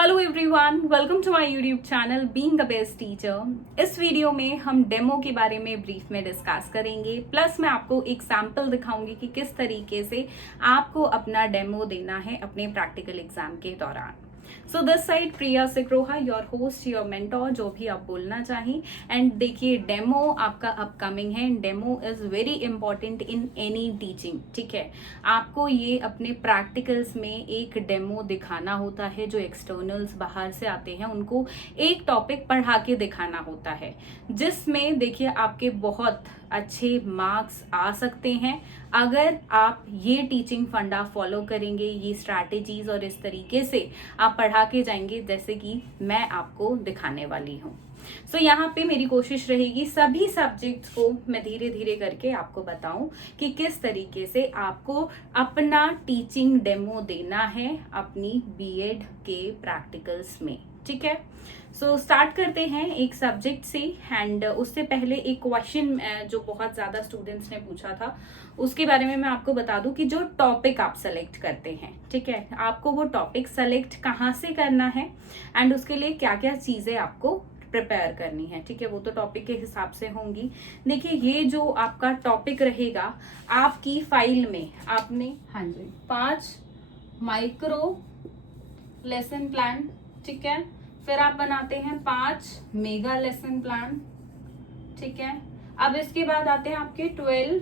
Hello everyone, welcome to my YouTube channel being the best teacher. इस video में हम demo के बारे में ब्रीफ में डिस्कस करेंगे, प्लस मैं आपको एक सैंपल दिखाऊंगी कि किस तरीके से आपको अपना डेमो देना है अपने प्रैक्टिकल एग्जाम के दौरान। So this side Priya Sikroha, your host, your mentor, जो भी आप बोलना चाहें। एंड देखिए, डेमो आपका अपकमिंग है। Demo is very important in any teaching. ठीक है, आपको ये अपने प्रैक्टिकल्स में एक डेमो दिखाना होता है। जो एक्सटर्नल्स बाहर से आते हैं उनको एक टॉपिक पढ़ा के दिखाना होता है, जिसमें देखिए आपके बहुत अच्छे मार्क्स आ सकते हैं अगर आप ये टीचिंग फंडा फॉलो करेंगे, ये स्ट्रैटेजीज और इस तरीके से आप पढ़ा के जाएंगे जैसे कि मैं आपको दिखाने वाली हूँ। सो यहाँ पे मेरी कोशिश रहेगी सभी सब्जेक्ट्स को मैं धीरे धीरे करके आपको बताऊं कि किस तरीके से आपको अपना टीचिंग डेमो देना है अपनी बीएड के प्रैक्टिकल्स में। ठीक है, सो स्टार्ट करते हैं एक सब्जेक्ट से। एंड उससे पहले एक क्वेश्चन जो बहुत ज़्यादा स्टूडेंट्स ने पूछा था उसके बारे में मैं आपको बता दूं कि जो टॉपिक आप सेलेक्ट करते हैं, ठीक है, आपको वो टॉपिक सेलेक्ट कहाँ से करना है एंड उसके लिए क्या क्या चीज़ें आपको प्रिपेयर करनी है। ठीक है, वो तो टॉपिक के हिसाब से होंगी। देखिए, ये जो आपका टॉपिक रहेगा आपकी फाइल में आपने 5 माइक्रो लेसन प्लान, ठीक है, फिर आप बनाते हैं 5 मेगा लेसन प्लान। ठीक है, अब इसके बाद आते हैं आपके 12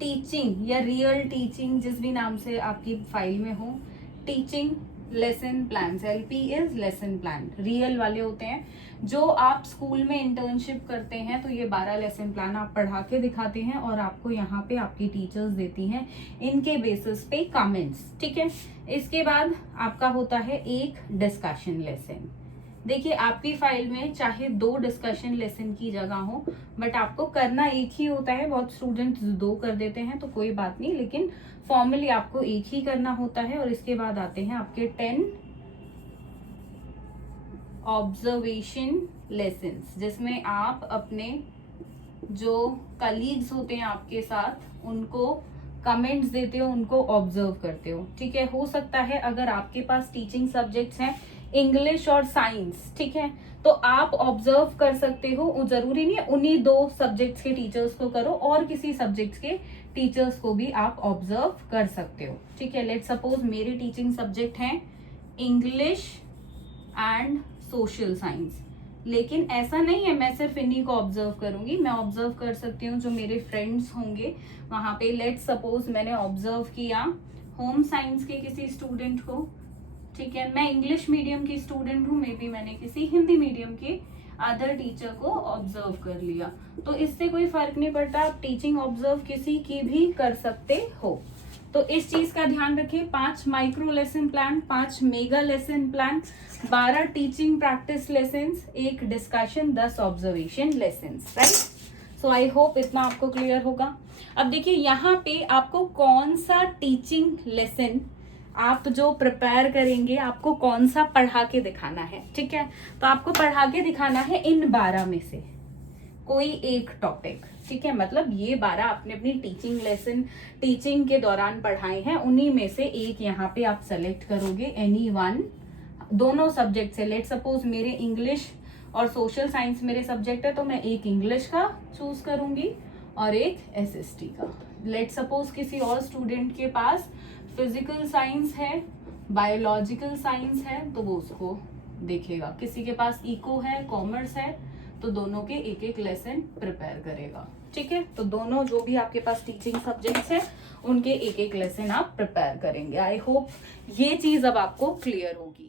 टीचिंग या रियल टीचिंग, जिस भी नाम से आपकी फाइल में हो, teaching lesson plan. LP is lesson plan, real वाले होते हैं जो आप स्कूल में इंटर्नशिप करते हैं। तो ये 12 लेसन प्लान आप पढ़ा के दिखाते हैं और आपको यहाँ पे आपकी टीचर्स देती हैं इनके बेसिस पे कमेंट्स। ठीक है, इसके बाद आपका होता है एक डिस्कशन लेसन। देखिए, आपकी फाइल में चाहे 2 डिस्कशन लेसन की जगह हो, बट आपको करना एक ही होता है। बहुत स्टूडेंट्स 2 कर देते हैं तो कोई बात नहीं, लेकिन फॉर्मली आपको एक ही करना होता है। और इसके बाद आते हैं आपके 10 ऑब्जर्वेशन लेसन्स, जिसमें आप अपने जो कलीग्स होते हैं आपके साथ उनको कमेंट्स देते हो, उनको ऑब्जर्व करते हो। ठीक है, हो सकता है अगर आपके पास टीचिंग सब्जेक्ट्स हैं इंग्लिश और साइंस, ठीक है, तो आप ऑब्जर्व कर सकते हो। जरूरी नहीं है उन्हीं 2 सब्जेक्ट्स के टीचर्स को करो, और किसी सब्जेक्ट्स के टीचर्स को भी आप ऑब्जर्व कर सकते हो। ठीक है, लेट सपोज मेरे टीचिंग सब्जेक्ट हैं इंग्लिश एंड सोशल साइंस, लेकिन ऐसा नहीं है मैं सिर्फ इन्हीं को ऑब्जर्व करूंगी। मैं ऑब्जर्व कर सकती हूँ जो मेरे फ्रेंड्स होंगे वहां पे। लेट सपोज मैंने ऑब्जर्व किया होम साइंस के किसी स्टूडेंट को, ठीक है, मैं इंग्लिश मीडियम की स्टूडेंट हूँ, मे बी मैंने किसी हिंदी मीडियम के अदर टीचर को ऑब्जर्व कर लिया। तो इससे कोई फर्क नहीं पड़ता, आप टीचिंग ऑब्जर्व किसी की भी कर सकते हो। तो इस चीज का ध्यान रखिए। 5 micro lesson plan, 5 mega lesson plan, 12 teaching practice lesson, एक discussion, 10 observation lesson. Right, so I hope इतना आपको क्लियर होगा। अब देखिए, यहाँ पे आपको कौन सा टीचिंग लेसन आप जो प्रिपेयर करेंगे, आपको कौन सा पढ़ा के दिखाना है। ठीक है, तो आपको पढ़ा के दिखाना है इन 12 में से कोई एक टॉपिक। ठीक है, मतलब ये 12 आपने अपनी टीचिंग लेसन टीचिंग के दौरान पढ़ाए हैं, उन्हीं में से एक यहाँ पे आप सेलेक्ट करोगे, एनी वन, दोनों सब्जेक्ट से। लेट सपोज मेरे इंग्लिश और सोशल साइंस मेरे सब्जेक्ट है, तो मैं एक इंग्लिश का चूज करूंगी और एक एसएसटी का। लेट सपोज किसी और स्टूडेंट के पास फिजिकल साइंस है, बायोलॉजिकल साइंस है, तो वो उसको देखेगा। किसी के पास इको है, कॉमर्स है, तो दोनों के एक एक लेसन प्रिपेयर करेगा। ठीक है, तो दोनों जो भी आपके पास टीचिंग सब्जेक्ट्स हैं उनके एक एक लेसन आप प्रिपेयर करेंगे। आई होप ये चीज अब आपको क्लियर होगी।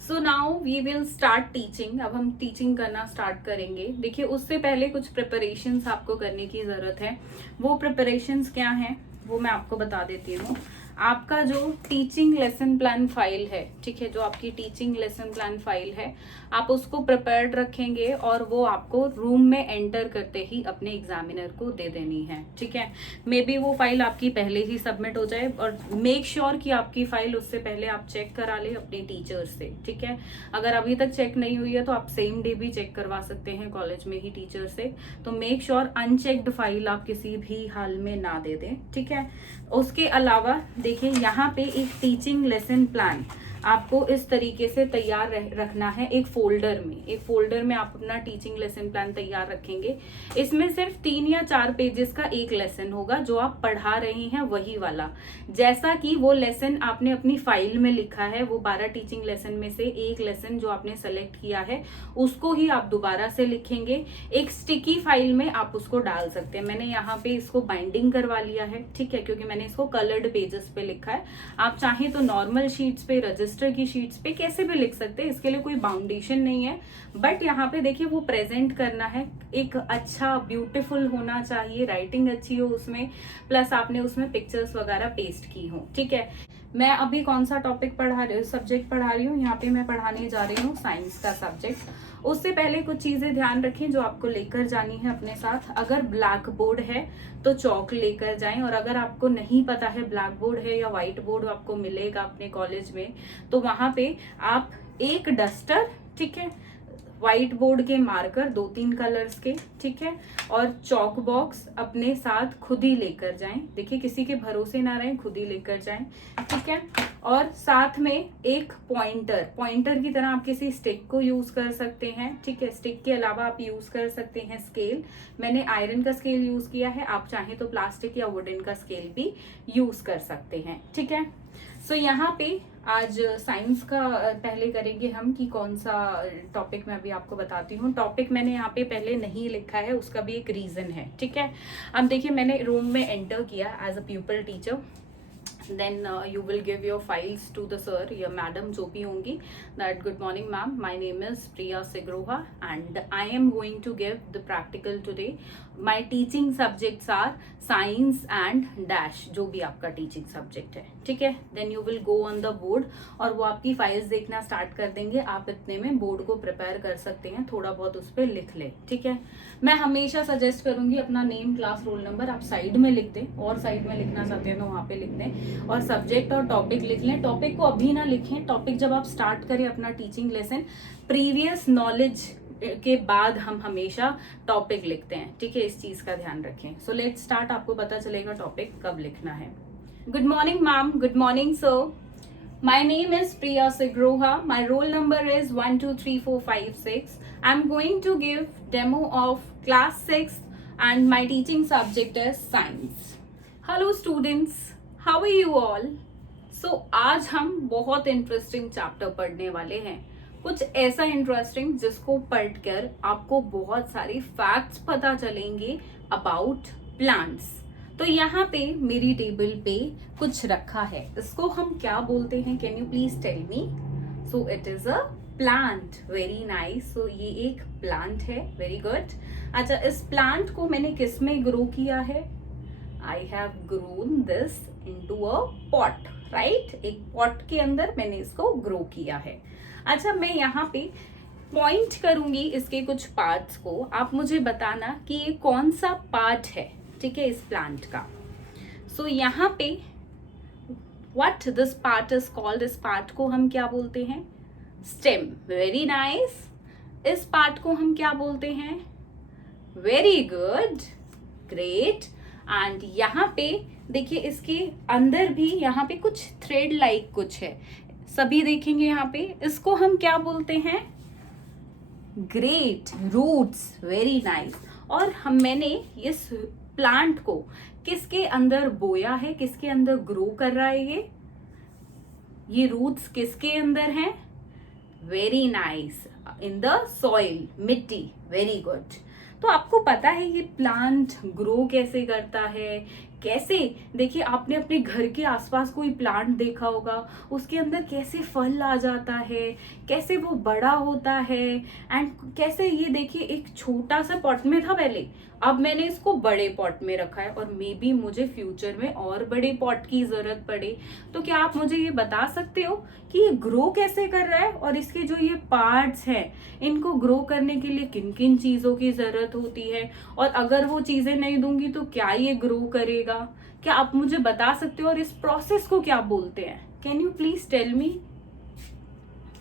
So now we will start teaching. अब हम टीचिंग करना स्टार्ट करेंगे। देखिए, उससे पहले कुछ प्रिपरेशंस आपको करने की जरूरत है। वो प्रिपरेशंस क्या हैं वो मैं आपको बता देती हूँ। आपका जो टीचिंग लेसन प्लान फाइल है, ठीक है, जो आपकी टीचिंग लेसन प्लान फाइल है, आप उसको प्रिपेयर्ड रखेंगे और वो आपको रूम में एंटर करते ही अपने एग्जामिनर को दे देनी है, ठीक है। मे बी वो फाइल आपकी पहले ही सबमिट हो जाए, और मेक श्योर कि आपकी फाइल उससे पहले आप चेक करा ले अपने टीचर से, ठीक है। अगर अभी तक चेक नहीं हुई है तो आप सेम डे भी चेक करवा सकते हैं कॉलेज में ही टीचर से। तो मेक श्योर अनचेक्ड फाइल आप किसी भी हाल में ना दे दें, ठीक है। उसके अलावा देखिए, यहाँ पे एक टीचिंग लेसन प्लान आपको इस तरीके से तैयार रखना है। एक फोल्डर में आप अपना टीचिंग लेसन प्लान तैयार रखेंगे। इसमें सिर्फ 3 या 4 पेजेस का एक लेसन होगा, जो आप पढ़ा रहे हैं वही वाला। जैसा कि वो लेसन आपने अपनी फाइल में लिखा है, वो 12 टीचिंग लेसन में से एक लेसन जो आपने सेलेक्ट किया है उसको ही आप दोबारा से लिखेंगे। एक स्टिकी फाइल में आप उसको डाल सकते हैं। मैंने यहाँ पे इसको बाइंडिंग करवा लिया है, ठीक है, क्योंकि मैंने इसको कलर्ड पेजेस पे लिखा है। आप चाहें तो नॉर्मल शीट्स पे, रजिस्टर की शीट्स पे कैसे भी लिख सकते हैं, इसके लिए कोई बाउंडेशन नहीं है। बट यहाँ पे देखिए, वो प्रेजेंट करना है, एक अच्छा ब्यूटीफुल होना चाहिए, राइटिंग अच्छी हो उसमें, प्लस आपने उसमें पिक्चर्स वगैरह पेस्ट की हो, ठीक है। मैं अभी कौन सा टॉपिक सब्जेक्ट पढ़ा रही हूँ, यहाँ पे मैं पढ़ाने जा रही हूँ साइंस का सब्जेक्ट। उससे पहले कुछ चीजें ध्यान रखें जो आपको लेकर जानी है अपने साथ। अगर ब्लैक बोर्ड है तो चौक लेकर जाएं, और अगर आपको नहीं पता है ब्लैक बोर्ड है या व्हाइट बोर्ड आपको मिलेगा अपने कॉलेज में, तो वहां पे आप एक डस्टर, ठीक है, व्हाइट बोर्ड के मार्कर 2-3 कलर्स के, ठीक है, और चौक बॉक्स अपने साथ खुद ही लेकर जाएं। देखिए, किसी के भरोसे ना रहें, खुद ही लेकर जाएं, ठीक है। और साथ में एक पॉइंटर की तरह आप किसी स्टिक को यूज कर सकते हैं, ठीक है। स्टिक के अलावा आप यूज कर सकते हैं स्केल। मैंने आयरन का स्केल यूज किया है, आप चाहें तो प्लास्टिक या वुडन का स्केल भी यूज कर सकते हैं, ठीक है। सो यहाँ पे आज साइंस का पहले करेंगे हम कि कौन सा टॉपिक मैं अभी आपको बताती हूँ। टॉपिक मैंने यहाँ पे पहले नहीं लिखा है, उसका भी एक रीजन है, ठीक है। अब देखिए, मैंने रूम में एंटर किया as a pupil teacher, then you will give your files to the sir या madam जो भी होंगी, that good morning ma'am, my name is Priya Sigroha and I am going to give the practical today. My teaching subjects are science and dash, जो भी आपका teaching subject है, ठीक है। Then you will go on the board और वो आपकी files देखना स्टार्ट कर देंगे। आप इतने में बोर्ड को प्रिपेयर कर सकते हैं, थोड़ा बहुत उस पर लिख ले, ठीक है। मैं हमेशा सजेस्ट करूंगी अपना नेम, क्लास, रोल नंबर आप साइड में लिख दें, और साइड में लिखना चाहते हैं तो वहां पे लिख दें, और सब्जेक्ट और टॉपिक लिख लें। टॉपिक को अभी ना लिखें, टॉपिक जब आप स्टार्ट करें अपना टीचिंग लेसन, प्रीवियस नॉलेज के बाद हम हमेशा टॉपिक लिखते हैं, ठीक है, इस चीज का ध्यान रखें। सो लेट्स स्टार्ट, आपको पता चलेगा टॉपिक कब लिखना है। Good morning ma'am, good morning sir, my name is Priya Sigroha, my roll number is 123456. I'm going to give demo of class 6 and my teaching subject is science. Hello students, how are you all? So आज हम बहुत interesting chapter पढ़ने वाले हैं, कुछ ऐसा interesting जिसको पढ़कर आपको बहुत सारे फैक्ट्स पता चलेंगे अबाउट प्लांट्स। तो यहाँ पे मेरी टेबल पे कुछ रखा है, इसको हम क्या बोलते हैं, can you please tell me? So it is a plant, very nice. So ये एक प्लांट है, वेरी गुड। अच्छा, इस प्लांट को मैंने किस में ग्रो किया है? I have grown this into a pot, right, एक पॉट के अंदर मैंने इसको ग्रो किया है। अच्छा, मैं यहाँ पे पॉइंट करूंगी इसके कुछ पार्ट्स को, आप मुझे बताना कि ये कौन सा पार्ट है, ठीक है, इस प्लांट का। सो यहाँ पे what this part is called, इस पार्ट को हम क्या बोलते हैं? Stem, very nice. इस पार्ट को हम क्या बोलते हैं? Very good, great. एंड यहाँ पे देखिए, इसके अंदर भी यहाँ पे कुछ थ्रेड लाइक कुछ है, सभी देखेंगे यहाँ पे, इसको हम क्या बोलते हैं? Great, roots, very nice. और मैंने इस प्लांट को किसके अंदर बोया है, किसके अंदर ग्रो कर रहा है? ये रूट्स किसके अंदर हैं? Very nice, in the soil, मिट्टी, वेरी गुड। तो आपको पता है ये प्लांट ग्रो कैसे करता है, कैसे, देखिए आपने अपने घर के आसपास कोई प्लांट देखा होगा, उसके अंदर कैसे फल आ जाता है, कैसे वो बड़ा होता है, एंड कैसे ये देखिए एक छोटा सा पॉट में था पहले, अब मैंने इसको बड़े पॉट में रखा है और मे बी मुझे फ्यूचर में और बड़े पॉट की जरूरत पड़े। तो क्या आप मुझे ये बता सकते हो कि ये ग्रो कैसे कर रहा है और इसके जो ये पार्ट्स हैं इनको ग्रो करने के लिए किन किन चीजों की जरूरत होती है, और अगर वो चीजें नहीं दूंगी तो क्या ये ग्रो करेगा? क्या आप मुझे बता सकते हो और इस प्रोसेस को क्या बोलते हैं? Can you please tell me?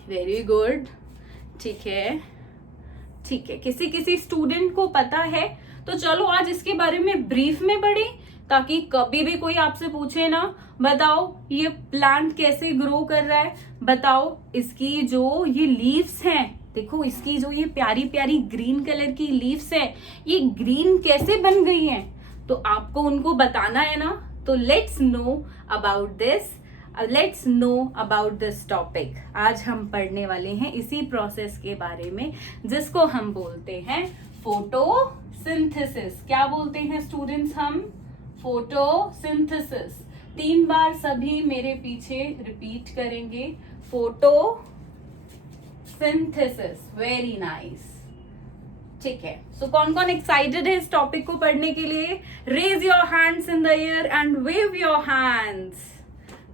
Very good, ठीक है ठीक है, किसी किसी स्टूडेंट को पता है। तो चलो आज इसके बारे में ब्रीफ में पढ़े, ताकि कभी भी कोई आपसे पूछे ना, बताओ ये प्लांट कैसे ग्रो कर रहा है, बताओ इसकी जो ये लीव्स हैं, देखो इसकी जो ये प्यारी प्यारी ग्रीन कलर की लीव्स है, ये ग्रीन कैसे बन गई हैं, तो आपको उनको बताना है ना। तो let's know about this, let's know about this topic. आज हम पढ़ने वाले हैं इसी प्रोसेस के बारे में जिसको हम बोलते हैं फोटोसिंथेसिस। क्या बोलते हैं स्टूडेंट्स हम? फोटोसिंथेसिस। 3 बार सभी मेरे पीछे रिपीट करेंगे, फोटोसिंथेसिस। वेरी नाइस, ठीक है। सो कौन कौन एक्साइटेड है इस टॉपिक को पढ़ने के लिए? Raise your hands in the air and wave your hands.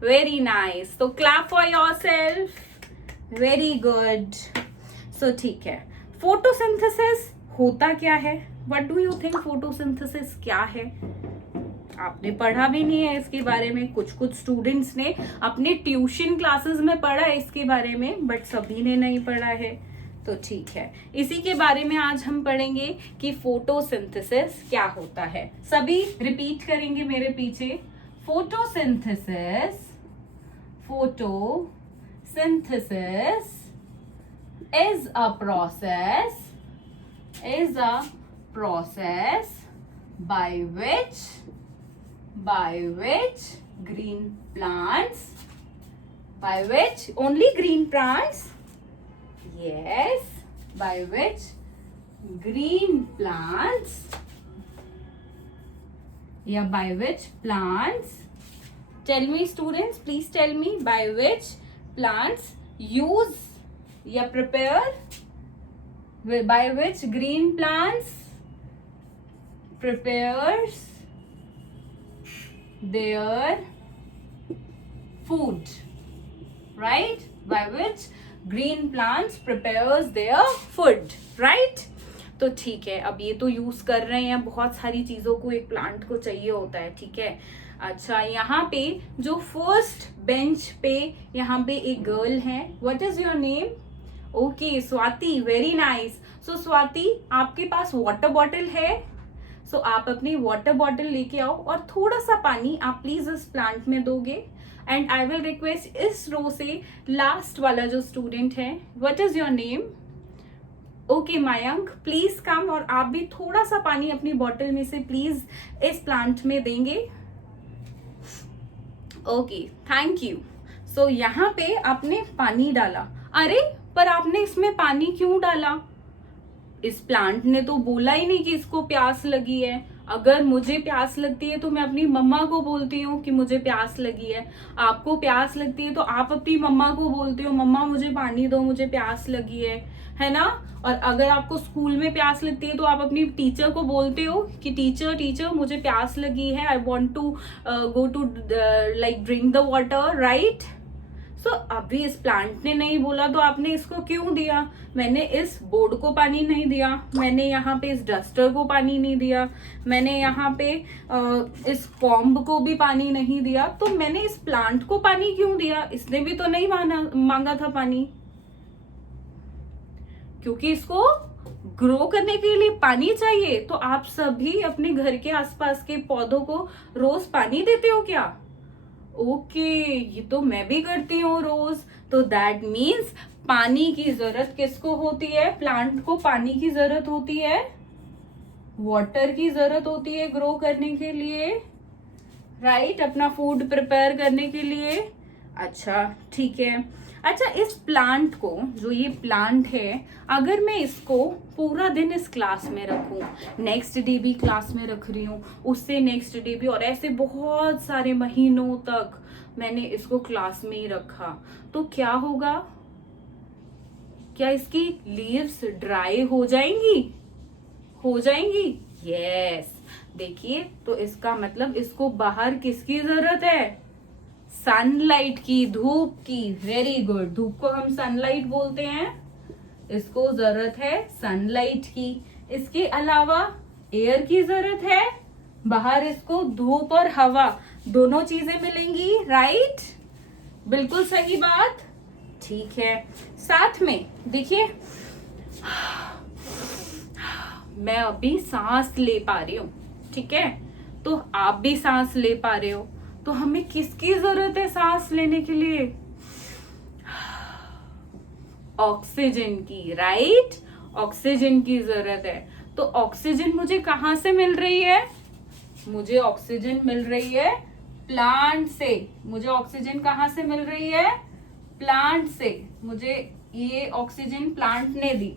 Very nice, तो clap for yourself. Very good. So ठीक है, फोटोसिंथेसिस होता क्या है? What do you think photosynthesis क्या है? आपने पढ़ा भी नहीं है इसके बारे में, कुछ कुछ स्टूडेंट्स ने अपने ट्यूशन क्लासेस में पढ़ा है इसके बारे में, बट सभी ने नहीं पढ़ा है। तो ठीक है, इसी के बारे में आज हम पढ़ेंगे कि फोटोसिंथेसिस क्या होता है। सभी रिपीट करेंगे मेरे पीछे, photosynthesis. Photosynthesis is a process by which green plants, by which only green plants, yes, by which green plants, yeah, by which plants, tell me students, please tell me, by which plants use, yeah, prepare, by which green plants prepares their food, right? By which green plants prepares their food, right? तो ठीक है, अब ये तो use कर रहे हैं, बहुत सारी चीजों को एक प्लांट को चाहिए होता है, ठीक है। अच्छा, यहाँ पे जो फर्स्ट बेंच पे यहाँ पे एक गर्ल है, what is your name? Okay, Swati, very nice. So Swati, आपके पास वाटर बॉटल है? सो आप अपनी वाटर बॉटल लेके आओ और थोड़ा सा पानी आप प्लीज इस प्लांट में दोगे। एंड आई विल रिक्वेस्ट इस रो से लास्ट वाला जो स्टूडेंट है, what is your name? Okay Mayank, please come, और आप भी थोड़ा सा पानी अपनी बॉटल में से प्लीज इस प्लांट में देंगे। Okay, thank you. सो यहाँ पे आपने पानी डाला। अरे पर आपने इसमें पानी क्यों डाला? इस प्लांट ने तो बोला ही नहीं कि इसको प्यास लगी है। अगर मुझे प्यास लगती है तो मैं अपनी मम्मा को बोलती हूँ कि मुझे प्यास लगी है। आपको प्यास लगती है तो आप अपनी मम्मा को बोलते हो, मम्मा मुझे पानी दो, मुझे प्यास लगी है ना? और अगर आपको स्कूल में प्यास लगती है तो आप अपनी टीचर को बोलते हो कि टीचर मुझे प्यास लगी है, I want to go to like drink the water, right? So अभी इस प्लांट ने नहीं बोला तो आपने इसको क्यों दिया? मैंने इस बोर्ड को पानी नहीं दिया, मैंने यहाँ पे इस डस्टर को पानी नहीं दिया, मैंने यहाँ पे इस कॉम्ब को भी पानी नहीं दिया, तो मैंने इस प्लांट को पानी क्यों दिया? इसने भी तो नहीं मांगा था पानी, क्योंकि इसको ग्रो करने के लिए पानी चाहिए। तो आप सभी अपने घर के आसपास के पौधों को रोज पानी देते हो क्या? ओके, ये तो मैं भी करती हूँ रोज। तो दैट मीन्स पानी की जरूरत किसको होती है? प्लांट को पानी की जरूरत होती है, वाटर की जरूरत होती है ग्रो करने के लिए, राइट? अपना फूड प्रिपेयर करने के लिए। अच्छा ठीक है। अच्छा, इस प्लांट को, जो ये प्लांट है, अगर मैं इसको पूरा दिन इस क्लास में रखूं, नेक्स्ट डे भी क्लास में रख रही हूँ, उससे नेक्स्ट डे भी, और ऐसे बहुत सारे महीनों तक मैंने इसको क्लास में ही रखा, तो क्या होगा? क्या इसकी लीव्स ड्राई हो जाएंगी? हो जाएंगी? यस। देखिए, तो इसका मतलब इसको बाहर किसकी जरूरत है? सनलाइट की, धूप की। वेरी गुड, धूप को हम सनलाइट बोलते हैं। इसको जरूरत है सनलाइट की। इसके अलावा एयर की जरूरत है, बाहर इसको धूप और हवा दोनों चीजें मिलेंगी, राइट? बिल्कुल सही बात। ठीक है, साथ में देखिए, मैं अभी सांस ले पा रही हूँ, ठीक है, तो आप भी सांस ले पा रहे हो, तो हमें किसकी जरूरत है सांस लेने के लिए? ऑक्सीजन की, राइट? ऑक्सीजन की जरूरत है। तो ऑक्सीजन मुझे कहां से मिल रही है? मुझे ऑक्सीजन मिल रही है प्लांट से। मुझे ऑक्सीजन कहां से मिल रही है? प्लांट से। मुझे ये ऑक्सीजन प्लांट ने दी।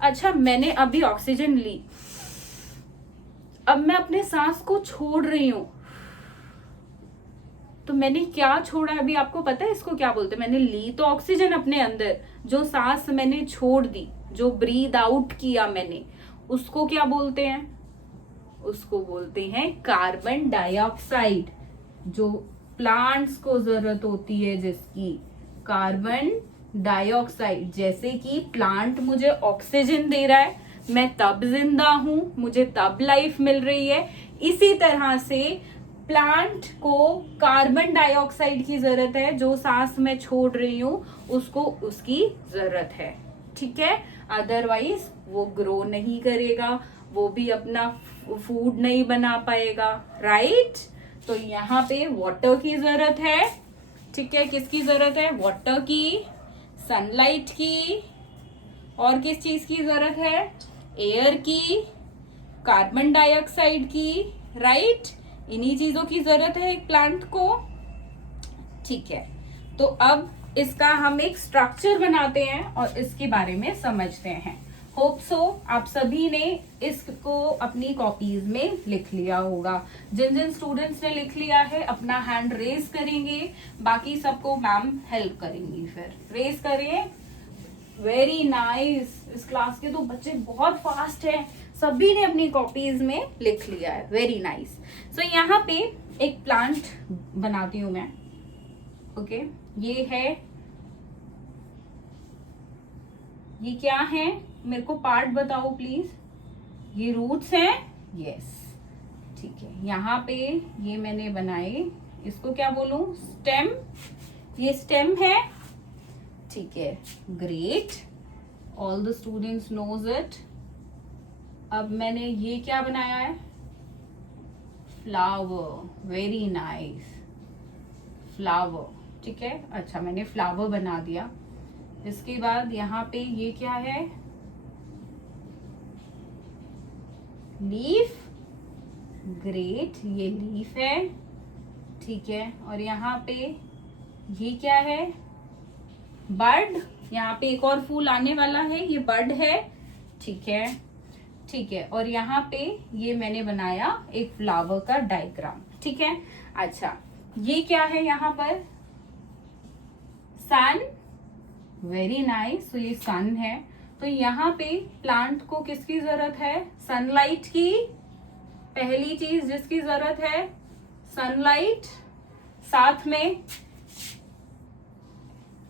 अच्छा, मैंने अभी ऑक्सीजन ली, अब मैं अपने सांस को छोड़ रही हूं, तो मैंने क्या छोड़ा अभी? आपको पता है इसको क्या बोलते हैं? मैंने ली तो ऑक्सीजन अपने अंदर, जो सांस मैंने छोड़ दी, जो ब्रीद आउट किया मैंने, उसको क्या बोलते हैं? उसको बोलते हैं कार्बन डाइऑक्साइड। जो प्लांट्स को जरूरत होती है जिसकी, कार्बन डाइऑक्साइड। जैसे कि प्लांट मुझे ऑक्सीजन दे रहा है, मैं तब जिंदा हूं, मुझे तब लाइफ मिल रही है, इसी तरह से प्लांट को कार्बन डाइऑक्साइड की जरूरत है। जो सांस मैं छोड़ रही हूं उसको उसकी जरूरत है, ठीक है? अदरवाइज वो ग्रो नहीं करेगा, वो भी अपना फूड नहीं बना पाएगा, राइट? तो यहाँ पे वाटर की जरूरत है, ठीक है? किसकी जरूरत है? वाटर की, सनलाइट की, और किस चीज की जरूरत है? एयर की, कार्बन डाइऑक्साइड की, राइट? इन्हीं चीजों की जरूरत है एक प्लांट को, ठीक है? तो अब इसका हम एक स्ट्रक्चर बनाते हैं और इसके बारे में समझते हैं। होप सो आप सभी ने इसको अपनी कॉपीज में लिख लिया होगा। जिन जिन स्टूडेंट्स ने लिख लिया है अपना हैंड रेज करेंगे, बाकी सबको मैम हेल्प करेंगी। फिर रेज करिए। Very nice. इस क्लास के तो बच्चे बहुत फास्ट हैं, सभी ने अपनी कॉपीज में लिख लिया है। Very nice. सो यहाँ पे एक प्लांट बनाती हूं मैं, ओके? ये है, ये क्या है? मेरे को पार्ट बताओ प्लीज। ये रूट्स हैं, यस, ठीक है। यहाँ पे ये मैंने बनाए, इसको क्या बोलूं? स्टेम। ये स्टेम है, ठीक है, great, all the students knows it. अब मैंने ये क्या बनाया है? फ्लावर। वेरी नाइस, फ्लावर, ठीक है। अच्छा, मैंने फ्लावर बना दिया। इसके बाद यहाँ पे ये क्या है? लीफ, ग्रेट, ये लीफ है, ठीक है। और यहाँ पे ये क्या है? बर्ड। यहाँ पे एक और फूल आने वाला है, ये बर्ड है, ठीक है, ठीक है। और यहाँ पे ये मैंने बनाया एक फ्लावर का डायग्राम, ठीक है। अच्छा, ये क्या है यहाँ पर? सन। Very nice. तो ये सन है। तो यहाँ पे प्लांट को किसकी जरूरत है? सनलाइट की। पहली चीज जिसकी जरूरत है, सनलाइट। साथ में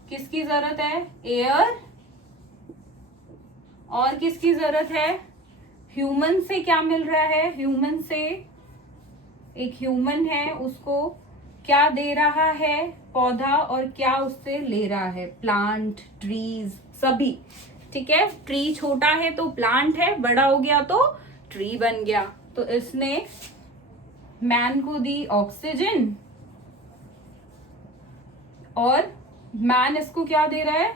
किसकी जरूरत है? एयर। और किसकी जरूरत है? ह्यूमन से क्या मिल रहा है? ह्यूमन से, एक ह्यूमन है, उसको क्या दे रहा है? पौधा। और क्या उससे ले रहा है? प्लांट, ट्रीज, सभी, ठीक है। ट्री छोटा है तो प्लांट है, बड़ा हो गया तो ट्री बन गया। तो इसने मैन को दी ऑक्सीजन, और मैन इसको क्या दे रहा है?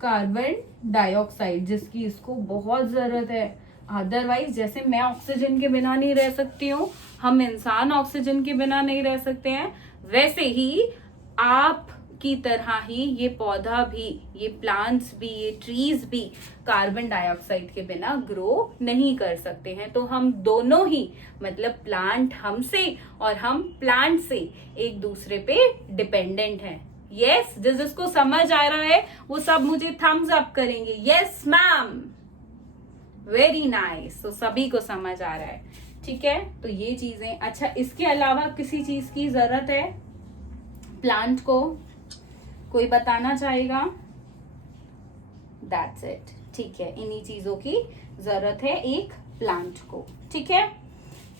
कार्बन डाइऑक्साइड, जिसकी इसको बहुत जरूरत है। अदरवाइज जैसे मैं ऑक्सीजन के बिना नहीं रह सकती हूँ, हम इंसान ऑक्सीजन के बिना नहीं रह सकते हैं, वैसे ही आप की तरह ही ये पौधा भी, ये प्लांट्स भी, ये ट्रीज भी कार्बन डाइऑक्साइड के बिना ग्रो नहीं कर सकते हैं। तो हम दोनों ही, मतलब प्लांट हमसे और हम प्लांट से एक दूसरे पे डिपेंडेंट हैं। यस, जिसको समझ आ रहा है वो सब मुझे थम्स अप करेंगे। Yes ma'am, very nice. तो सभी को समझ आ रहा है, ठीक है। तो ये चीजें, अच्छा इसके अलावा किसी चीज की जरूरत है प्लांट को, कोई बताना चाहेगा? दैट्स इट, ठीक है, इन्हीं चीजों की जरूरत है एक प्लांट को, ठीक है।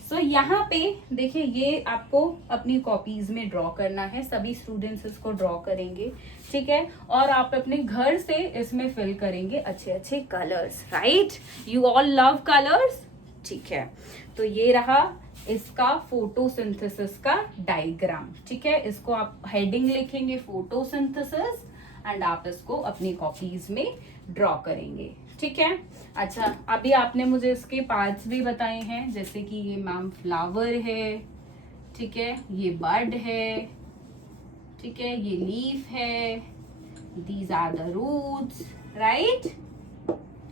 सो यहाँ पे देखिए, ये आपको अपनी कॉपीज में ड्रॉ करना है, सभी स्टूडेंट्स इसको ड्रॉ करेंगे, ठीक है। और आप अपने घर से इसमें फिल करेंगे अच्छे अच्छे colours, right? You all love colours, ठीक है। तो ये रहा इसका फोटोसिंथेसिस का डायग्राम, ठीक है। इसको आप हेडिंग लिखेंगे फोटोसिंथेसिस एंड आप इसको अपनी कॉपीज में ड्रॉ करेंगे, ठीक है। अच्छा, अभी आपने मुझे इसके पार्ट्स भी बताए हैं, जैसे कि ये मैम फ्लावर है, ठीक है, ये बड है, ठीक है, ये लीफ है, these are the roots, right,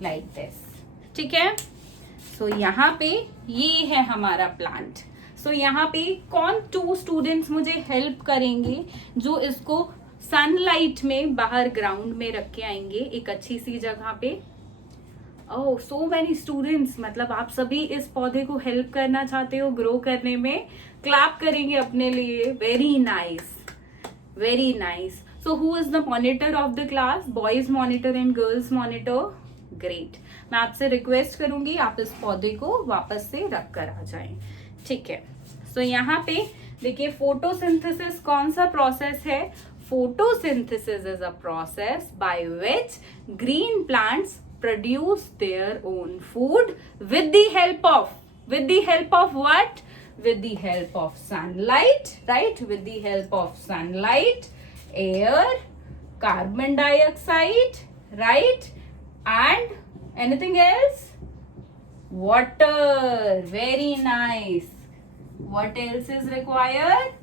like this, ठीक है। सो यहाँ पे ये है हमारा प्लांट। सो यहाँ पे कौन 2 स्टूडेंट्स मुझे हेल्प करेंगे जो इसको सनलाइट में बाहर ग्राउंड में रख के आएंगे एक अच्छी सी जगह पे? ओह, सो मैनी स्टूडेंट्स, मतलब आप सभी इस पौधे को हेल्प करना चाहते हो ग्रो करने में। क्लैप करेंगे अपने लिए। Very nice, very nice. So who is the monitor of the class? Boys monitor and girls monitor? Great. मैं आपसे रिक्वेस्ट करूंगी आप इस पौधे को वापस से रख कर आ जाएं, ठीक है। सो यहाँ पे देखिए, फोटोसिंथेसिस कौन सा प्रोसेस है? Photosynthesis is a process by which green plants produce their own food with the help of what? With the help of sunlight, right? With the help of sunlight, air, carbon dioxide, right? And anything else? Water. Very nice. What else is required?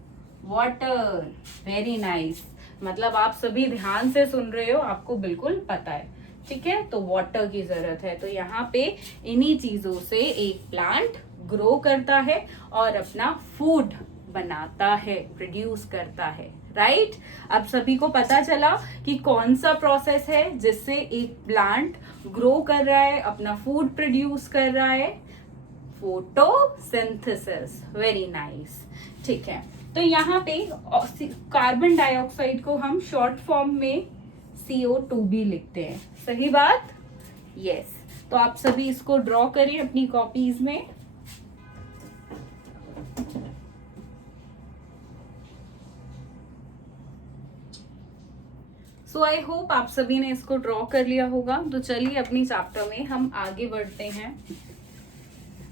Water. Very nice. मतलब आप सभी ध्यान से सुन रहे हो, आपको बिल्कुल पता है, ठीक है। तो वाटर की जरूरत है। तो यहाँ पे इन्हीं चीजों से एक प्लांट ग्रो करता है और अपना फूड बनाता है, प्रोड्यूस करता है, राइट? अब सभी को पता चला कि कौन सा प्रोसेस है जिससे एक प्लांट ग्रो कर रहा है, अपना फूड प्रोड्यूस कर रहा है। फोटोसिंथेसिस। वेरी नाइस, ठीक है। तो यहाँ पे कार्बन डाइऑक्साइड को हम शॉर्ट फॉर्म में CO2 भी लिखते हैं, सही बात? यस। तो आप सभी इसको ड्रॉ करिए अपनी कॉपीज में। सो आई होप आप सभी ने इसको ड्रॉ कर लिया होगा। तो चलिए अपनी चैप्टर में हम आगे बढ़ते हैं।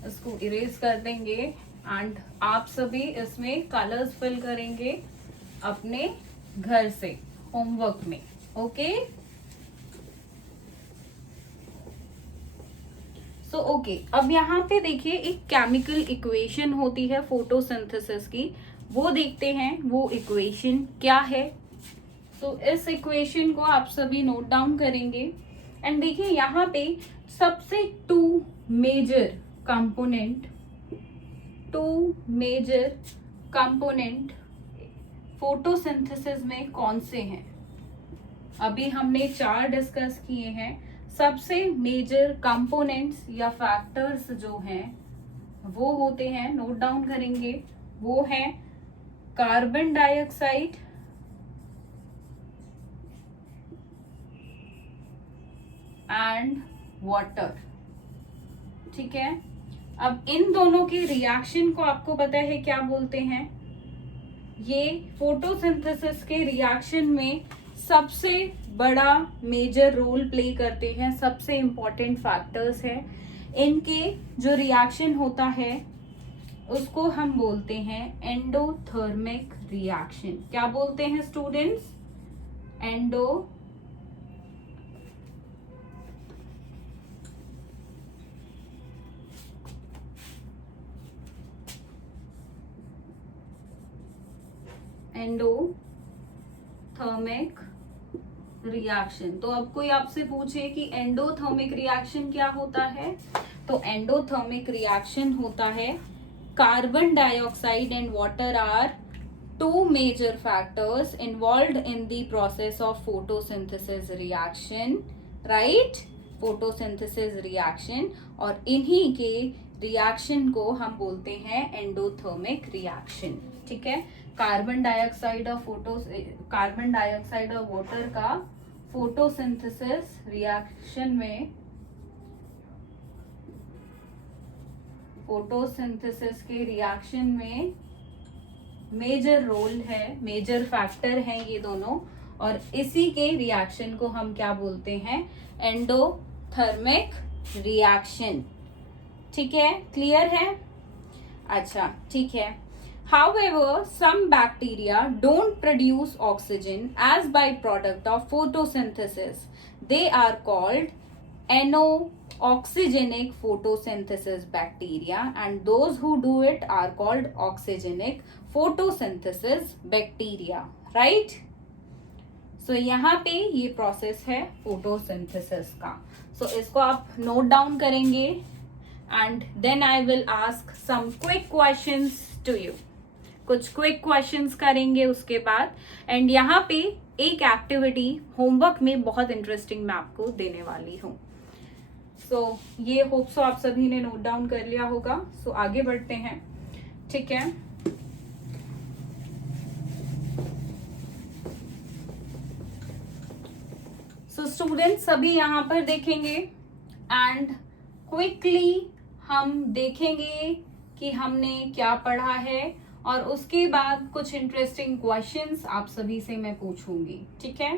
इसको इरेज कर देंगे एंड आप सभी इसमें कलर्स फिल करेंगे अपने घर से होमवर्क में, ओके? सो ओके, अब यहाँ पे देखिए एक केमिकल इक्वेशन होती है फोटोसिंथेसिस की, वो देखते हैं वो इक्वेशन क्या है। तो इस इक्वेशन को आप सभी नोट डाउन करेंगे एंड देखिए यहाँ पे सबसे 2 मेजर कंपोनेंट फोटोसिंथेसिस में कौन से हैं? अभी हमने 4 डिस्कस किए हैं। सबसे मेजर कंपोनेंट्स या फैक्टर्स जो हैं वो होते हैं, नोट डाउन करेंगे, वो हैं कार्बन डाइऑक्साइड, एंड वाटर, ठीक है। अब इन दोनों के रिएक्शन को आपको पता है क्या बोलते हैं? ये फोटोसिंथेसिस के रिएक्शन में सबसे बड़ा मेजर रोल प्ले करते हैं, सबसे इंपॉर्टेंट फैक्टर्स हैं। इनके जो रिएक्शन होता है उसको हम बोलते हैं एंडोथर्मिक रिएक्शन। क्या बोलते हैं स्टूडेंट्स? Endothermic reaction. तो अब कोई आपसे पूछे कि एंडोथर्मिक रिएक्शन क्या होता है, तो एंडोथर्मिक रिएक्शन होता है carbon dioxide and water are two major factors involved in the process of photosynthesis reaction, right? photosynthesis reaction, और इन्हीं के रिएक्शन को हम बोलते हैं एंडोथर्मिक रिएक्शन। ठीक है, कार्बन डाइऑक्साइड और वाटर का फोटोसिंथेसिस रिएक्शन में, फोटोसिंथेसिस के रिएक्शन में मेजर रोल है, मेजर फैक्टर हैं ये दोनों, और इसी के रिएक्शन को हम क्या बोलते हैं, एंडोथर्मिक रिएक्शन। ठीक है, क्लियर है? अच्छा, ठीक है। However, some bacteria don't produce oxygen as byproduct of photosynthesis. They are called anoxygenic photosynthesis bacteria, and those who do it are called oxygenic photosynthesis bacteria, right? So यहाँ पे ये process है फोटोसिंथेसिस का। So इसको आप note down करेंगे and then I will ask some quick questions to you. कुछ quick questions करेंगे उसके बाद, एंड यहाँ पे एक एक्टिविटी होमवर्क में बहुत इंटरेस्टिंग मैं आपको देने वाली हूँ। सो ये होप सो आप सभी ने नोट डाउन कर लिया होगा। सो आगे बढ़ते हैं। ठीक है, सो स्टूडेंट्स सभी यहाँ पर देखेंगे एंड क्विकली हम देखेंगे कि हमने क्या पढ़ा है, और उसके बाद कुछ इंटरेस्टिंग क्वेश्चंस आप सभी से मैं पूछूंगी। ठीक है,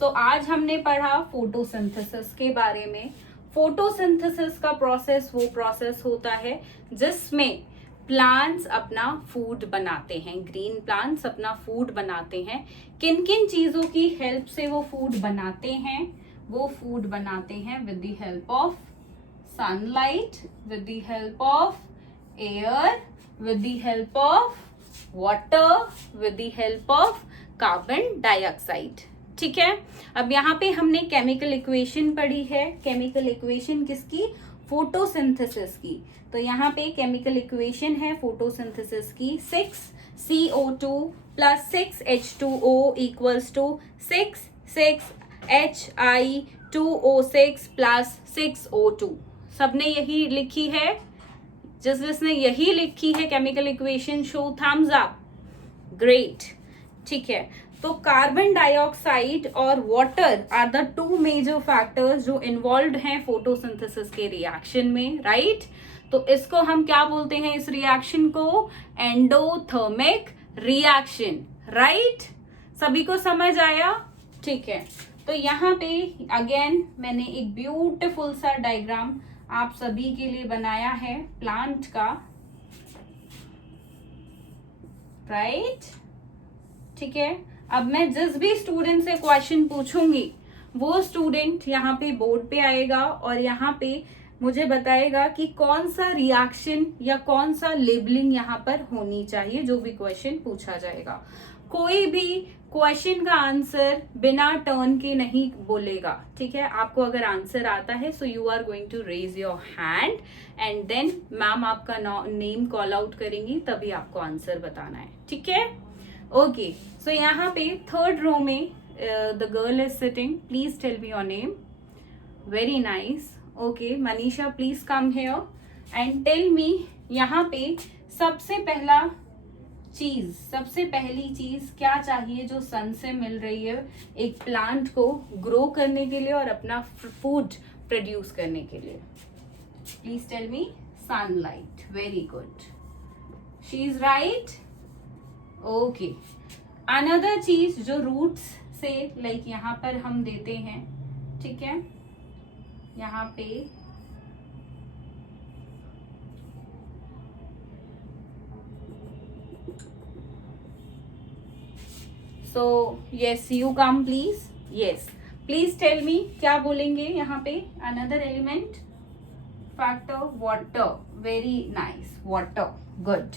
सो आज हमने पढ़ा फोटोसिंथेसिस के बारे में। फोटोसिंथेसिस का प्रोसेस वो प्रोसेस होता है जिसमें प्लांट्स अपना फूड बनाते हैं, ग्रीन प्लांट्स अपना फूड बनाते हैं। किन किन चीजों की हेल्प से वो फूड बनाते हैं? वो फूड बनाते हैं with the help of sunlight, with the help of air, with the help of water, with the help of carbon dioxide। ठीक है, अब यहाँ पे हमने केमिकल इक्वेशन पढ़ी है। केमिकल इक्वेशन किसकी? फोटोसिंथेसिस की। तो यहाँ पे केमिकल इक्वेशन है फोटोसिंथेसिस की 6CO2 plus 6H2O equals to 6Hi2O6 plus 6O2। सबने यही लिखी है? जिसने यही लिखी है chemical equation, show thumbs up. Great. ठीक है, तो कार्बन डाइऑक्साइड और water are the two major factors जो इन्वॉल्व हैं फोटोसिंथेसिस के रिएक्शन में, राइट? तो इसको हम क्या बोलते हैं? इस रिएक्शन को एंडोथर्मिक रिएक्शन, राइट? सभी को समझ आया? ठीक है, तो यहाँ पे अगेन मैंने एक ब्यूटीफुल सा डायग्राम आप सभी के लिए बनाया है प्लांट का, राइट? ठीक है, अब मैं जिस भी स्टूडेंट से क्वेश्चन पूछूंगी वो स्टूडेंट यहाँ पे बोर्ड पे आएगा और यहाँ पे मुझे बताएगा कि कौन सा रिएक्शन या कौन सा लेबलिंग यहाँ पर होनी चाहिए जो भी क्वेश्चन पूछा जाएगा। कोई भी क्वेश्चन का आंसर बिना टर्न के नहीं बोलेगा। ठीक है, आपको अगर आंसर आता है so you are going to raise your hand and then ma'am आपका नेम कॉल आउट करेंगी, तभी आपको आंसर बताना है। ठीक है, ओके। सो यहाँ पे थर्ड रो में the girl is sitting, please tell me your name. Very nice. Okay, Manisha please come here and tell me, यहाँ पे सबसे पहली चीज क्या चाहिए जो सन से मिल रही है एक प्लांट को ग्रो करने के लिए और अपना फूड प्रोड्यूस करने के लिए? Please tell me. Sunlight. Very good, she is right. Okay, another चीज जो रूट्स से लाइक यहाँ पर हम देते हैं, ठीक है, यहाँ पे So yes, you come please. Yes, please tell me क्या बोलेंगे यहाँ पे? Another element, factor, water. Very nice, water. Good.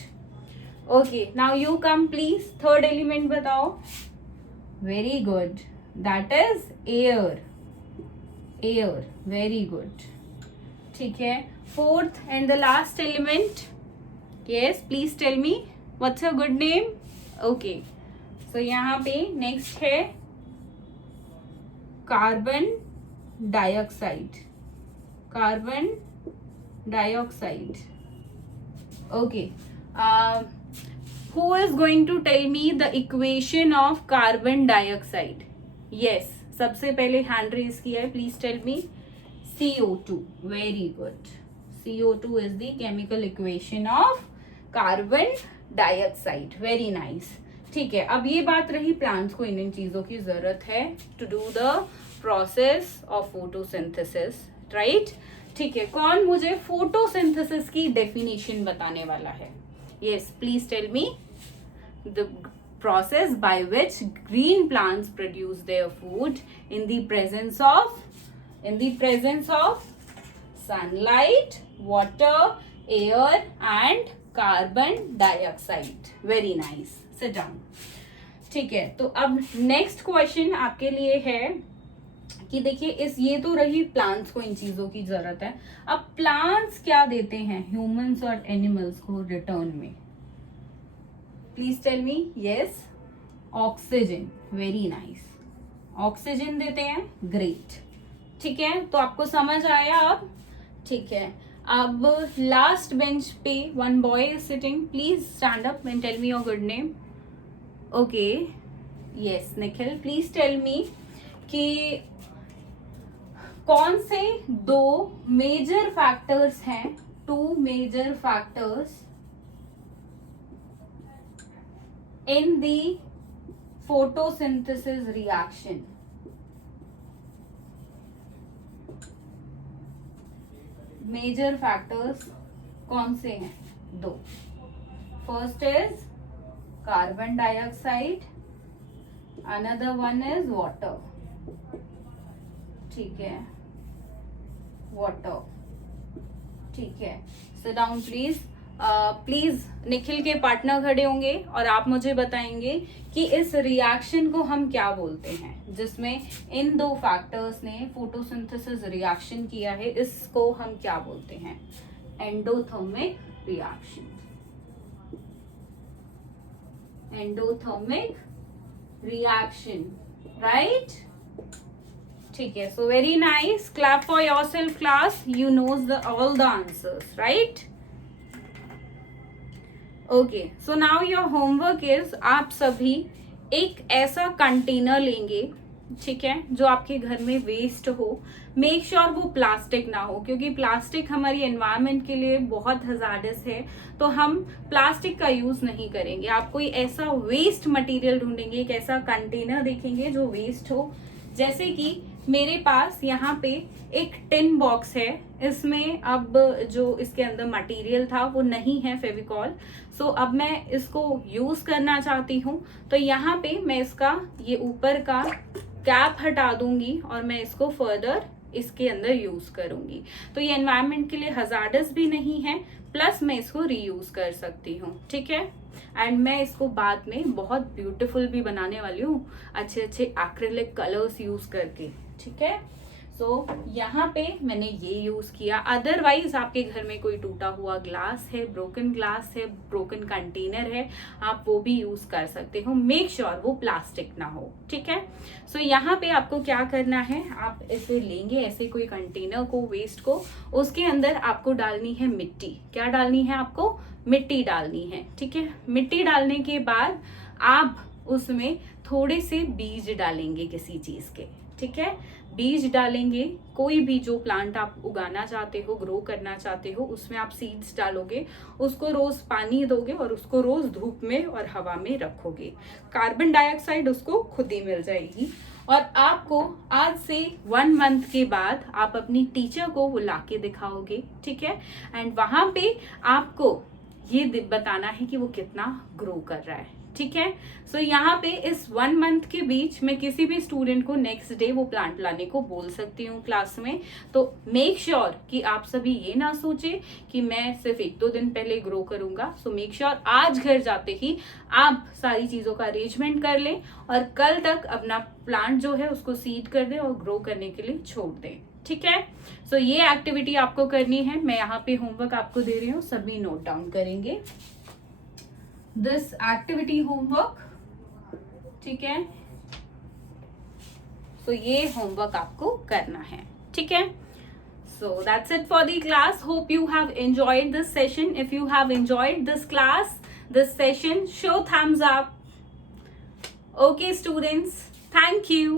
Okay, now you come please. Third element बताओ। Very good. That is air. Air. Very good. ठीक है. Fourth and the last element. Yes, please tell me. What's your good name? Okay. So यहाँ पे next है carbon dioxide. Carbon dioxide. Okay. Who is going to tell me the equation of carbon dioxide? Yes. सबसे पहले hand raise किया है. Please tell me. CO2. Very good. CO2 is the chemical equation of carbon dioxide. Very nice. ठीक है. अब ये बात रही प्लांट्स को इन चीजों की जरूरत है to do the process of photosynthesis. Right? ठीक है. कौन मुझे फोटोसिंथेसिस की डेफिनेशन बताने वाला है? Yes, please tell me. The process by which green plants produce their food in the presence of sunlight, water, air and carbon dioxide. Very nice. Sit down. ठीक है. तो अब नेक्स्ट क्वेश्चन आपके लिए है कि देखिए ये तो रही प्लांट्स को इन चीजों की जरूरत है. अब प्लांट्स क्या देते हैं ह्यूमंस और एनिमल्स को रिटर्न में? Please tell me. Yes, oxygen. Very nice. Oxygen देते हैं. ग्रेट. ठीक है. तो आपको समझ आया अब? ठीक है. अब लास्ट बेंच पे one boy is sitting. Please stand up and tell me your good name. Okay. Yes, Nikhil. Please tell me कि कौन से दो मेजर फैक्टर्स हैं, two major factors in the photosynthesis reaction? Major factors कौन से हैं? दो. First is carbon dioxide, another one is water. ठीक है. वाटर. ठीक है. Sit down please. Please Nikhil के पार्टनर खड़े होंगे और आप मुझे बताएंगे कि इस रिएक्शन को हम क्या बोलते हैं जिसमें इन दो फैक्टर्स ने फोटोसिंथेसिस रिएक्शन किया है. इसको हम क्या बोलते हैं? Endothermic reaction. Endothermic reaction. Right? ठीक है. So very nice. Clap for yourself class. You knows all the answers. Right? Okay. So now your homework is, आप सभी एक ऐसा कंटेनर लेंगे, ठीक है, जो आपके घर में वेस्ट हो. मेक श्योर वो प्लास्टिक ना हो, क्योंकि प्लास्टिक हमारी एनवायरनमेंट के लिए बहुत हजार्डस है. तो हम प्लास्टिक का यूज नहीं करेंगे. आप कोई ऐसा वेस्ट मटेरियल ढूंढेंगे, एक ऐसा कंटेनर देखेंगे जो वेस्ट हो. जैसे कि मेरे पास यहाँ पे एक टिन बॉक्स है. इसमें अब जो इसके अंदर मटेरियल था वो नहीं है फेविकॉल. सो अब मैं इसको यूज करना चाहती हूँ. तो यहाँ पे मैं इसका ये ऊपर का कैप हटा दूंगी और मैं इसको फर्दर इसके अंदर यूज करूंगी. तो ये एनवायरनमेंट के लिए हजार्डस भी नहीं है, प्लस मैं इसको रीयूज कर सकती हूँ. ठीक है. एंड मैं इसको बाद में बहुत ब्यूटीफुल भी बनाने वाली हूँ, अच्छे अच्छे एक्रिलिक कलर्स यूज करके. ठीक है. सो यहाँ पे मैंने ये यूज किया. अदरवाइज आपके घर में कोई टूटा हुआ ग्लास है, ब्रोकन ग्लास है, ब्रोकन कंटेनर है, आप वो भी यूज कर सकते हो. मेक श्योर वो प्लास्टिक ना हो. ठीक है. सो यहाँ पे आपको क्या करना है, आप इसे लेंगे ऐसे कोई कंटेनर को, वेस्ट को, उसके अंदर आपको डालनी है मिट्टी. क्या डालनी है आपको? मिट्टी डालनी है. ठीक है. मिट्टी डालने के बाद आप उसमें थोड़े से बीज डालेंगे किसी चीज के. ठीक है. बीज डालेंगे, कोई भी जो प्लांट आप उगाना चाहते हो, ग्रो करना चाहते हो, उसमें आप सीड्स डालोगे, उसको रोज पानी दोगे और उसको रोज धूप में और हवा में रखोगे. कार्बन डाइऑक्साइड उसको खुद ही मिल जाएगी. और आपको आज से 1 मंथ के बाद आप अपनी टीचर को वो लाके दिखाओगे. ठीक है. एंड वहां पे आपको ये बताना है कि वो कितना ग्रो कर रहा है। ठीक है, सो यहाँ पे इस 1 मंथ के बीच मैं किसी भी स्टूडेंट को नेक्स्ट डे वो प्लांट लाने को बोल सकती हूँ क्लास में। तो मेक श्योर कि आप सभी ये ना सोचे कि मैं सिर्फ 1-2 दिन पहले ग्रो करूंगा। सो मेक श्योर आज घर जाते ही आप सारी चीजों का अरेंजमेंट कर लें और कल तक अपना प्लांट जो है उसको सीड कर दें और ग्रो करने के लिए छोड़ दें। ठीक है, सो ये एक्टिविटी आपको करनी है। मैं यहाँ पे होमवर्क आपको दे रही हूँ, सभी नोट डाउन करेंगे दिस एक्टिविटी होमवर्क। ठीक है, सो ये होमवर्क आपको करना है। ठीक है, so that's it for the class. Hope you have enjoyed this session. If you have enjoyed this class, this session, show thumbs up. Okay students, thank you.